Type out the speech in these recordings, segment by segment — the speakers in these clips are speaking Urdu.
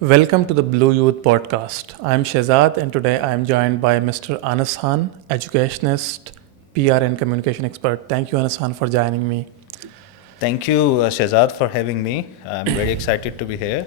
Welcome to the Blue Youth Podcast. I am Shehzad and today I am joined by Mr. Anas Khan, educationist, PR and communication expert. Thank you, Anas Khan, for joining me. Thank you, Shehzad, for having me. I'm very excited to be here.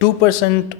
2%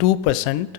2%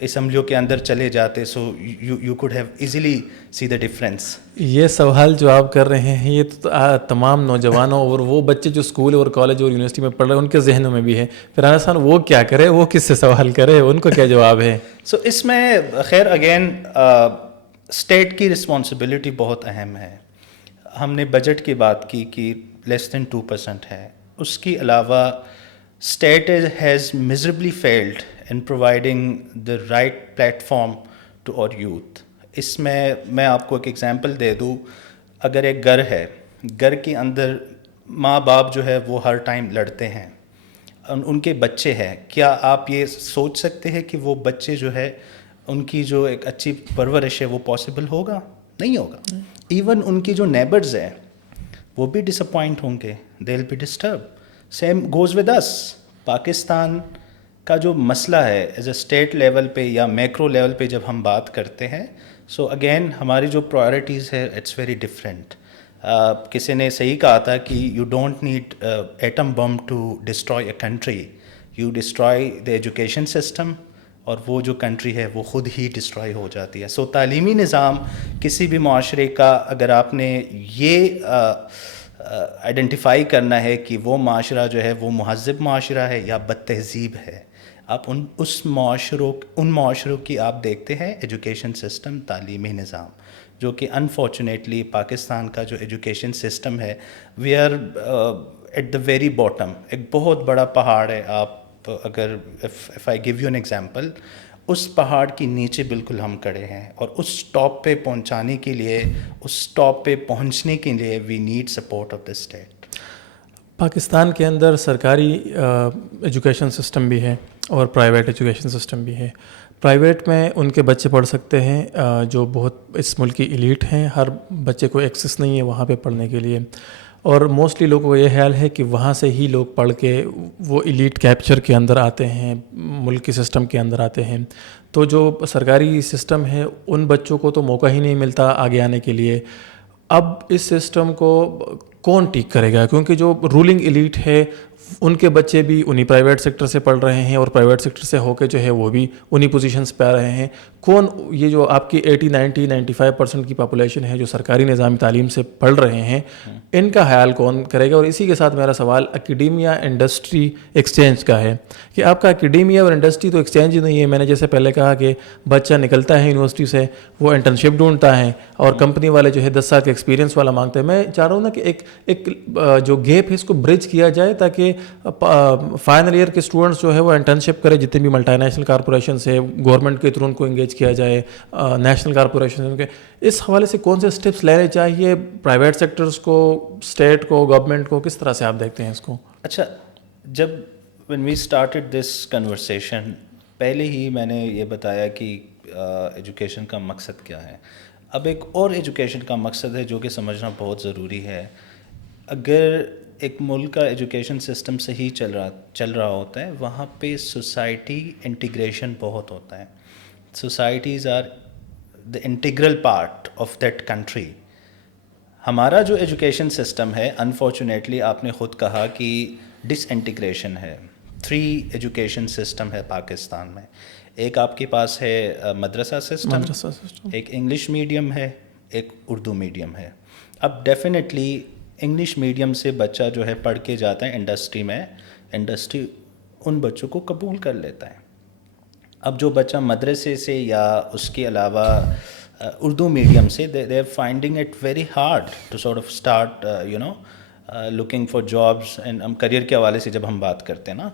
اسمبلیوں کے اندر چلے جاتے, so you could have easily see the difference. یہ سوال جو آپ کر رہے ہیں یہ تو تمام نوجوانوں اور وہ بچے جو اسکول اور کالج اور یونیورسٹی میں پڑھ رہے ہیں ان کے ذہنوں میں بھی ہے. پھر آسان وہ کیا کرے, وہ کس سے سوال کرے, ان کو کیا جواب ہے؟ سو اس میں خیر اگین اسٹیٹ کی رسپانسبلٹی بہت اہم ہے. ہم نے بجٹ کی بات کی کہ لیس دین 2% ہے. اس کے علاوہ state has miserably failed in providing the right platform to our youth. اس میں آپ کو ایک ایگزامپل دے دوں. اگر ایک گھر ہے, گھر کے اندر ماں باپ جو ہے وہ ہر ٹائم لڑتے ہیں, ان کے بچے ہیں, کیا آپ یہ سوچ سکتے ہیں کہ وہ بچے جو ہے ان کی جو ایک اچھی پرورش ہے وہ پاسبل ہوگا؟ نہیں ہوگا. ایون ان کی جو نیبرز ہیں وہ بھی ڈس اپوائنٹ ہوں گے, they will be disturb. Same goes with us. Pakistan کا جو مسئلہ ہے ایز اے اسٹیٹ لیول پہ یا میکرو لیول پہ جب ہم بات کرتے ہیں, سو اگین ہماری جو پرائرٹیز ہے اٹس ویری ڈفرینٹ. کسی نے صحیح کہا تھا کہ you don't need atom bomb to destroy a country, you destroy the education system, اور وہ جو کنٹری ہے وہ خود ہی ڈسٹرائے ہو جاتی ہے. سو تعلیمی نظام کسی بھی معاشرے کا, اگر آپ نے یہ آئیڈینٹیفائی کرنا ہے کہ وہ معاشرہ جو ہے وہ مہذب معاشرہ ہے یا بد تہذیب ہے, آپ ان معاشروں کی آپ دیکھتے ہیں ایجوکیشن سسٹم, تعلیمی نظام, جو کہ انفارچونیٹلی پاکستان کا جو ایجوکیشن سسٹم ہے we are at the very bottom. ایک بہت بڑا پہاڑ ہے, آپ اگر if I give you an example, اس پہاڑ کے نیچے بالکل ہم کھڑے ہیں, اور اس ٹاپ پہ پہنچانے کے لیے, اس ٹاپ پہ پہنچنے کے لیے we need support of the state. Pakistan کے اندر سرکاری ایجوکیشن سسٹم بھی ہے اور پرائیویٹ ایجوکیشن سسٹم بھی ہے. پرائیویٹ میں ان کے بچے پڑھ سکتے ہیں جو بہت اس ملک کی ایلیٹ ہیں, ہر بچے کو ایکسیس نہیں ہے وہاں پہ پڑھنے کے لیے, اور موسٹلی لوگوں کو یہ خیال ہے کہ وہاں سے ہی لوگ پڑھ کے وہ ایلیٹ کیپچر کے اندر آتے ہیں, ملک کے سسٹم کے اندر آتے ہیں. تو جو سرکاری سسٹم ہے ان بچوں کو تو موقع ہی نہیں ملتا آگے آنے کے لیے. اب اس سسٹم کو کون ٹھیک کرے گا, کیونکہ جو رولنگ ایلیٹ ہے ان کے بچے بھی انہی پرائیویٹ سیکٹر سے پڑھ رہے ہیں اور پرائیویٹ سیکٹر سے ہو کے جو ہے وہ بھی انہی پوزیشنز پہ آ رہے ہیں. کون یہ جو آپ کی 80-90-95% کی پاپولیشن ہے جو سرکاری نظامی تعلیم سے پڑھ رہے ہیں, ان کا خیال کون کرے گا؟ اور اسی کے ساتھ میرا سوال اکیڈیمیا انڈسٹری ایکسچینج کا ہے کہ آپ کا اکیڈیمیا اور انڈسٹری تو ایکسچینج ہی نہیں ہے. میں نے جیسے پہلے کہا کہ بچہ نکلتا ہے یونیورسٹی سے, وہ انٹرنشپ ڈھونڈتا ہے اور کمپنی والے جو ہے 10 سال کے ایکسپیرینس والا مانگتے ہیں. میں چاہ رہا ہوں نا کہ ایک جو گیپ ہے اس کو برج کیا جائے تاکہ فائنل ایئر کے اسٹوڈنٹس جو ہے وہ انٹرنشپ کرے. جتنے بھی ملٹی نیشنل کارپوریشنس ہے گورنمنٹ کے تھرو ان کو انگیج کیا جائے, نیشنل کارپوریشن کے. اس حوالے سے کون سے اسٹیپس لینے چاہیے پرائیویٹ سیکٹرز کو, اسٹیٹ کو, گورنمنٹ کو, کس طرح سے آپ دیکھتے ہیں اس کو؟ اچھا, جب when we started this conversation پہلے ہی میں نے یہ بتایا کہ ایجوکیشن کا مقصد کیا ہے. اب ایک اور ایجوکیشن کا مقصد ہے جو کہ سمجھنا بہت ضروری ہے. اگر ایک ملک کا ایجوکیشن سسٹم صحیح چل رہا ہوتا ہے, وہاں پہ سوسائٹی انٹیگریشن بہت ہوتا ہے. Societies are the integral part of that country. ہمارا جو ایجوکیشن سسٹم ہے انفارچونیٹلی آپ نے خود کہا کہ ڈس انٹیگریشن ہے. 3 ایجوکیشن سسٹم ہے پاکستان میں. ایک آپ کے پاس ہے مدرسہ سسٹم, ایک انگلش میڈیم ہے, ایک اردو میڈیم ہے. اب ڈیفینیٹلی انگلش میڈیم سے بچہ جو ہے پڑھ کے جاتا ہے انڈسٹری میں, انڈسٹری ان بچوں کو قبول کر لیتا ہے. اب جو بچہ مدرسے سے یا اس کے علاوہ اردو میڈیم سے, they are finding it very hard to sort of start looking for jobs. And career کے حوالے سے جب ہم بات کرتے ہیں نا,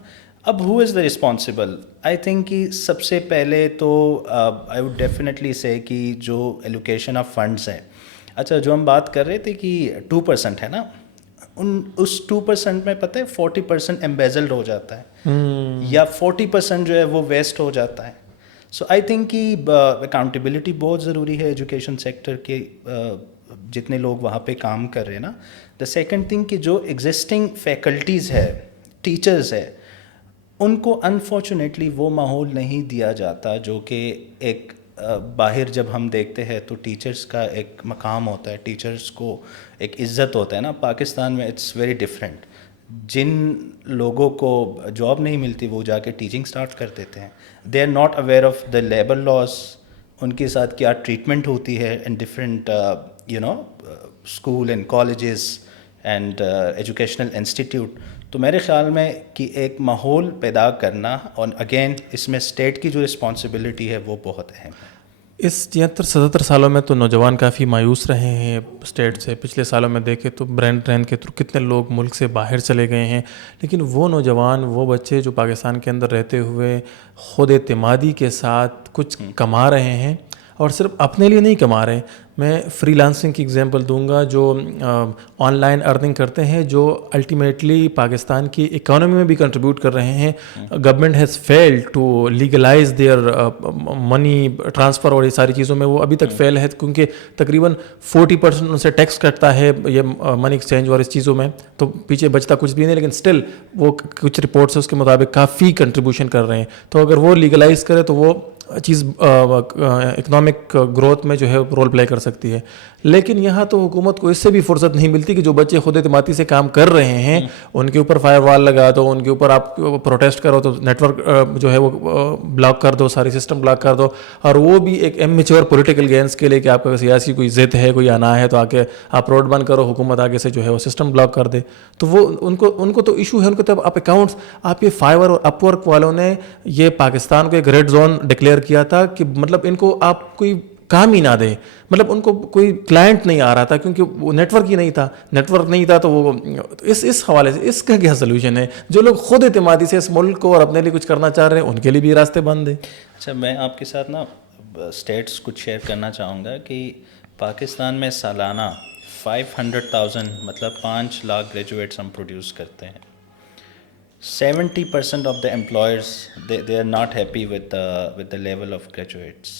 اب ہو از دا رسپانسبل؟ آئی تھنک کہ سب سے پہلے تو آئی ووڈ ڈیفینیٹلی سے کہ جو ایلوکیشن آف فنڈس ہے. اچھا, جو ہم بات کر رہے تھے کہ 2% ہے نا, اس 2% میں پتہ ہے 40% ایمبیزلڈ ہو جاتا ہے یا 40% جو ہے وہ ویسٹ ہو جاتا ہے. سو آئی تھنک کہ اکاؤنٹیبلٹی بہت ضروری ہے ایجوکیشن سیکٹر کے جتنے لوگ وہاں پہ کام کر رہے ہیں نا. دا سیکنڈ تھنگ کہ جو ایگزسٹنگ فیکلٹیز ہے, ٹیچرز ہے, ان کو انفارچونیٹلی وہ ماحول نہیں دیا جاتا جو کہ ایک باہر جب ہم دیکھتے ہیں تو ٹیچرز کا ایک مقام ہوتا ہے, ٹیچرز کو ایک عزت ہوتا ہے نا. پاکستان میں اٹس ویری ڈفرینٹ. جن لوگوں کو جاب نہیں ملتی وہ جا کے ٹیچنگ سٹارٹ کر دیتے ہیں. They are not aware of the labour laws, ان کے ساتھ کیا ٹریٹمنٹ ہوتی ہے in different school and colleges and educational institute. تو میرے خیال میں کہ ایک ماحول پیدا کرنا, اور اگین اس میں اسٹیٹ کی جو رسپانسبلٹی ہے وہ بہت اہم ہے. اس 73-77 سالوں میں تو نوجوان کافی مایوس رہے ہیں اسٹیٹ سے. پچھلے سالوں میں دیکھیں تو برین ٹرین کے تھرو کتنے لوگ ملک سے باہر چلے گئے ہیں, لیکن وہ نوجوان, وہ بچے جو پاکستان کے اندر رہتے ہوئے خود اعتمادی کے ساتھ کچھ کما رہے ہیں, اور صرف اپنے لیے نہیں کما رہے. میں فری لانسنگ کی اگزامپل دوں گا, جو آن لائن ارننگ کرتے ہیں, جو الٹیمیٹلی پاکستان کی اکانومی میں بھی کنٹریبیوٹ کر رہے ہیں. Government has failed to legalise their money transfer, اور یہ ساری چیزوں میں وہ ابھی تک فیل ہے, کیونکہ تقریباً 40% ان سے ٹیکس کٹتا ہے یہ منی ایکسچینج اور اس چیزوں میں, تو پیچھے بچتا کچھ بھی نہیں, لیکن اسٹل وہ کچھ رپورٹس اس کے مطابق کافی کنٹریبیوشن کر رہے ہیں. تو اگر وہ لیگلائز کرے تو وہ چیز اکنامک گروتھ میں جو ہے رول پلے کر سکتی ہے. لیکن یہاں تو حکومت کو اس سے بھی فرصت نہیں ملتی کہ جو بچے خود اعتمادی سے کام کر رہے ہیں ان کے اوپر فائر وال لگا دو, ان کے اوپر آپ پروٹیسٹ کرو تو نیٹ ورک جو ہے وہ بلاک کر دو, ساری سسٹم بلاک کر دو, اور وہ بھی ایک امیچور پولیٹیکل گینس کے لیے کہ آپ کا سیاسی کوئی ضد ہے, کوئی آنا ہے تو آ کے آپ روڈ بند کرو, حکومت آگے سے جو ہے وہ سسٹم بلاک کر دے. تو وہ ان کو تو ایشو ہے, ان کو تو آپ اکاؤنٹس, آپ یہ فائیور اور اپ ورک والوں نے یہ پاکستان کو ایک ریڈ زون ڈکلیئر کیا تھا کہ مطلب ان کو آپ کوئی کام ہی نہ دیں, مطلب ان کو کوئی کلائنٹ نہیں آ رہا تھا کیونکہ وہ نیٹ ورک ہی نہیں تھا. نیٹ ورک نہیں تھا تو وہ اس حوالے سے اس کا کیا سلوشن ہے؟ جو لوگ خود اعتمادی سے اس ملک کو اور اپنے لیے کچھ کرنا چاہ رہے ہیں ان کے لیے بھی راستے بند ہیں. اچھا, میں آپ کے ساتھ نا اسٹیٹس کچھ شیئر کرنا چاہوں گا کہ پاکستان میں سالانہ 500,000 مطلب 5 لاکھ گریجویٹس ہم پروڈیوس کرتے ہیں. 70% of the employers they are not happy with the level of graduates.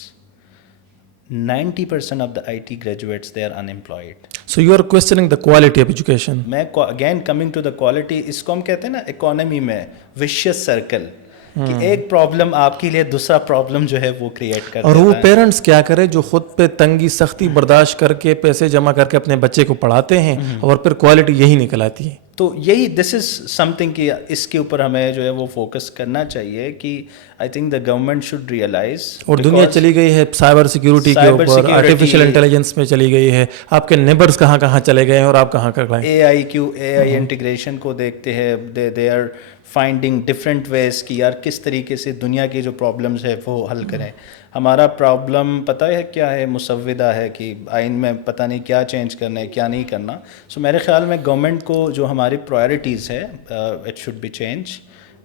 90% of the IT graduates they are unemployed. So you are questioning the quality of education. میں again coming to the quality, اس کو ہم کہتے ہیں نا اکانومی میں vicious circle, کہ ایک پرابلم آپ کے لیے دوسرا پرابلم جو ہے وہ کریٹ کر اور دیتا وہ ہے. پیرنٹس کیا کرے جو خود پہ تنگی سختی برداشت کر کے پیسے جمع کر کے اپنے بچے کو پڑھاتے ہیں اور پھر کوالٹی یہی نکل آتی ہے. تو یہی دس از سم تھنگ کہ اس کے اوپر ہمیں جو ہے وہ فوکس کرنا چاہیے کہ I think the government should realise. اور دنیا چلی گئی ہے سائبر سیکیورٹی کے اوپر, آرٹیفیشیل انٹیلیجنس میں چلی گئی ہے, آپ کے نیبرز کہاں کہاں چلے گئے ہیں اور آپ کہاں کہاں. اے آئی انٹیگریشن کو دیکھتے ہیں, they are finding different ways کہ یار کس طریقے سے دنیا کی جو پرابلمس ہے وہ حل کریں. ہمارا پرابلم پتہ ہے کیا ہے, مسودہ ہے کہ آئین میں پتہ نہیں کیا چینج کرنا ہے کیا نہیں کرنا. سو میرے خیال میں گورنمنٹ کو جو ہماری پرائرٹیز ہے it should be change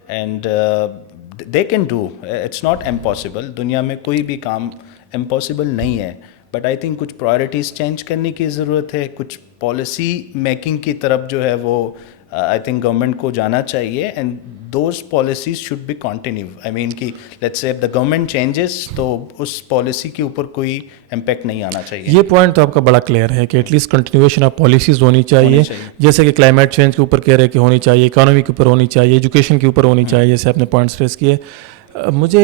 and they can do. It's not impossible, دنیا میں کوئی بھی کام امپاسبل نہیں ہے, بٹ آئی تھنک کچھ پرائرٹیز چینج کرنے کی ضرورت ہے. کچھ پالیسی میکنگ کی طرف جو ہے وہ آئی تھنک گورنمنٹ کو جانا چاہیے, and those policies should be continue. I mean کہ لیٹس سے دا گورنمنٹ چینجز تو اس پالیسی کے اوپر کوئی امپیکٹ نہیں آنا چاہیے. یہ پوائنٹ تو آپ کا بڑا کلیئر ہے کہ at least continuation of policies ہونی چاہیے, جیسے کہ کلائمیٹ چینج کے اوپر کہہ رہے کہ ہونی چاہیے, اکانومی کے اوپر ہونی چاہیے, ایجوکیشن کے اوپر ہونی چاہیے, جیسے آپ نے پوائنٹس ریز کیے. مجھے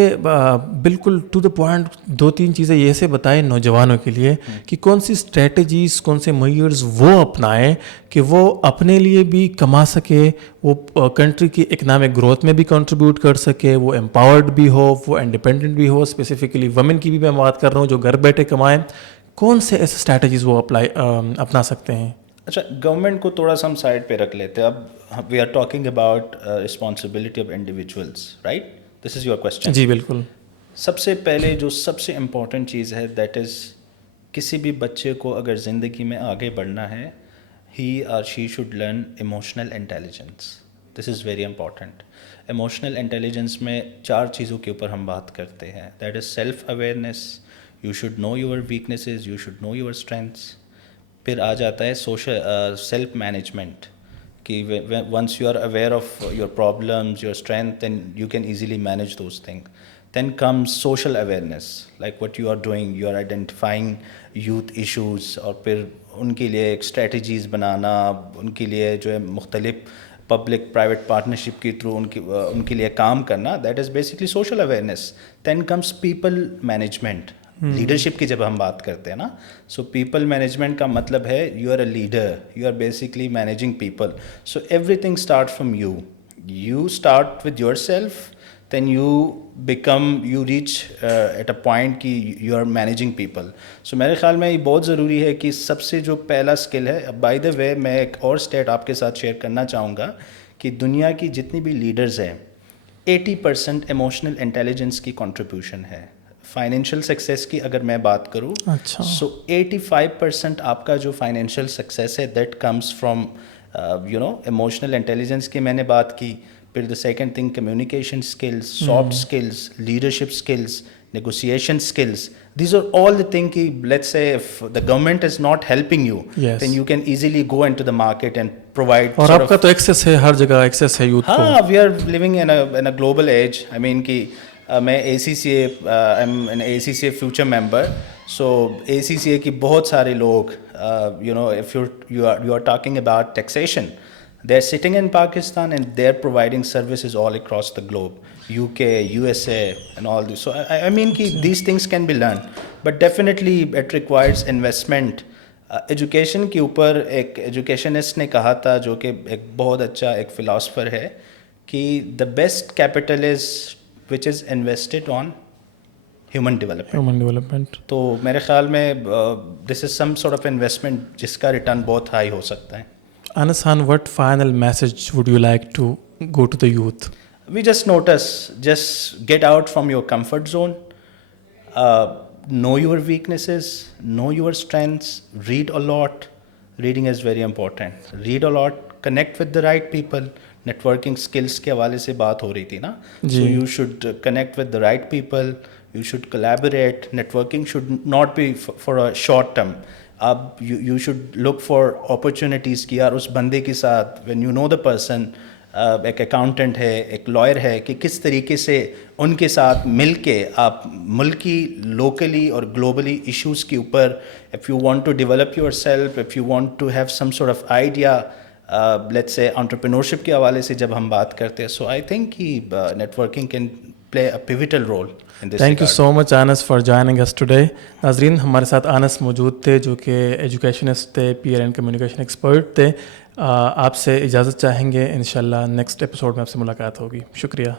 بالکل ٹو دا پوائنٹ 2-3 چیزیں یہ سے بتائیں نوجوانوں کے لیے کہ کون سی اسٹریٹجیز, کون سے میئرز وہ اپنائیں کہ وہ اپنے لیے بھی کما سکے, وہ کنٹری کی اکنامک گروتھ میں بھی کنٹریبیوٹ کر سکے, وہ امپاورڈ بھی ہو, وہ انڈیپینڈنٹ بھی ہو. اسپیسیفکلی ویمن کی بھی میں بات کر رہا ہوں جو گھر بیٹھے کمائیں. کون سے ایسے اسٹریٹجیز وہ اپنا سکتے ہیں؟ اچھا, گورنمنٹ کو تھوڑا سا ہم سائڈ پہ رکھ لیتے ہیں. اب we are talking about responsibility of individuals, right? This is your question. جی بالکل. سب سے پہلے جو سب سے امپورٹنٹ چیز ہے دیٹ از کسی بھی بچے کو اگر زندگی میں آگے بڑھنا ہے, ہی اور she should learn emotional intelligence. This is very important. Emotional intelligence میں 4 چیزوں کے اوپر ہم بات کرتے ہیں. That is self awareness, you should know your weaknesses, you should know your strengths. پھر آ جاتا ہے سیلف مینجمنٹ کہ once you are aware of your problems, your strength, then you can easily manage those thing. Then comes social awareness, like what you are doing, you are identifying youth issues اور پھر ان کے لیے ایک اسٹریٹجیز بنانا, ان کے لیے جو ہے مختلف پبلک پرائیویٹ پارٹنرشپ کے تھرو ان کے لیے کام کرنا. That is basically social awareness. Then comes people management. Leadership کی جب ہم بات کرتے ہیں نا, سو پیپل مینجمنٹ کا مطلب ہے you are a leader, you are basically managing people. So every thing start from you, you start with your self, then you reach at a point کہ you are managing people. So میرے خیال میں یہ بہت ضروری ہے کہ سب سے جو پہلا اسکل ہے, بائی دا وے میں ایک اور اسٹیٹ آپ کے ساتھ شیئر کرنا چاہوں گا کہ دنیا کی جتنی بھی لیڈرز ہیں 80% ایموشنل انٹیلیجنس کی کنٹریبیوشن ہے. فائنینشیل سکسیس کی اگر میں بات کروں, سو 85% آپ کا جو فائنینشیل سکسیس ہے that comes from emotional intelligence کی میں نے بات کی. پھر the second thing communication skills, soft skills, leadership skills, negotiation skills. These are all the things ki, let's say if the government is not helping you, then you can easily go into the market and provide. اور آپ کا تو ایکسیس ہے, ہر جگہ ایکسیس ہے یوتھ کو. ہاں, we are living in a global age. I mean کہ میں ACCA, I'm an ACCA future member. So ACCA کی بہت سارے لوگ, if you are talking about taxation, they're sitting in Pakistan and they're providing services all across the globe, UK, USA and all this. So I mean ki these things can be learned, but definitely it requires investment. Education کے اوپر ایک ایجوکیشنسٹ نے کہا تھا, جو کہ ایک بہت اچھا ایک فلاسفر ہے, کہ the best capital is which is invested on human development. تو میرے خیال میں this is some sort of investment جس کا ریٹرن بہت ہائی ہو سکتا ہے. Anas Khan, what final message would you like to go to the youth? We just get out from your comfort zone, know your weaknesses, know your strengths, read a lot. Reading is very important. Read a lot, connect with the right people. Networking skills کے حوالے سے بات ہو رہی تھی نا, so you should connect with the right people, you should collaborate. Networking should not be for a short term. اب you should look for opportunities کہ یار اس بندے کے ساتھ, when you know the person, ایک اکاؤنٹنٹ ہے, ایک لائر ہے, کہ کس طریقے سے ان کے ساتھ مل کے آپ ملکی, لوکلی اور گلوبلی ایشوز کے اوپر, if you want to develop yourself, if you want to have some sort of idea, let's say entrepreneurship کے حوالے سے جب ہم بات کرتے ہیں, so I think networking can play a pivotal role in this. Thank you so much Anas for joining us today. ناظرین, ہمارے ساتھ انس موجود تھے, جو کہ ایجوکیشنسٹ تھے, پیئر اینڈ کمیونیکیشن ایکسپرٹ تھے. آپ سے اجازت چاہیں گے, انشاءاللہ نیکسٹ ایپیسوڈ میں آپ سے ملاقات ہوگی. شکریہ.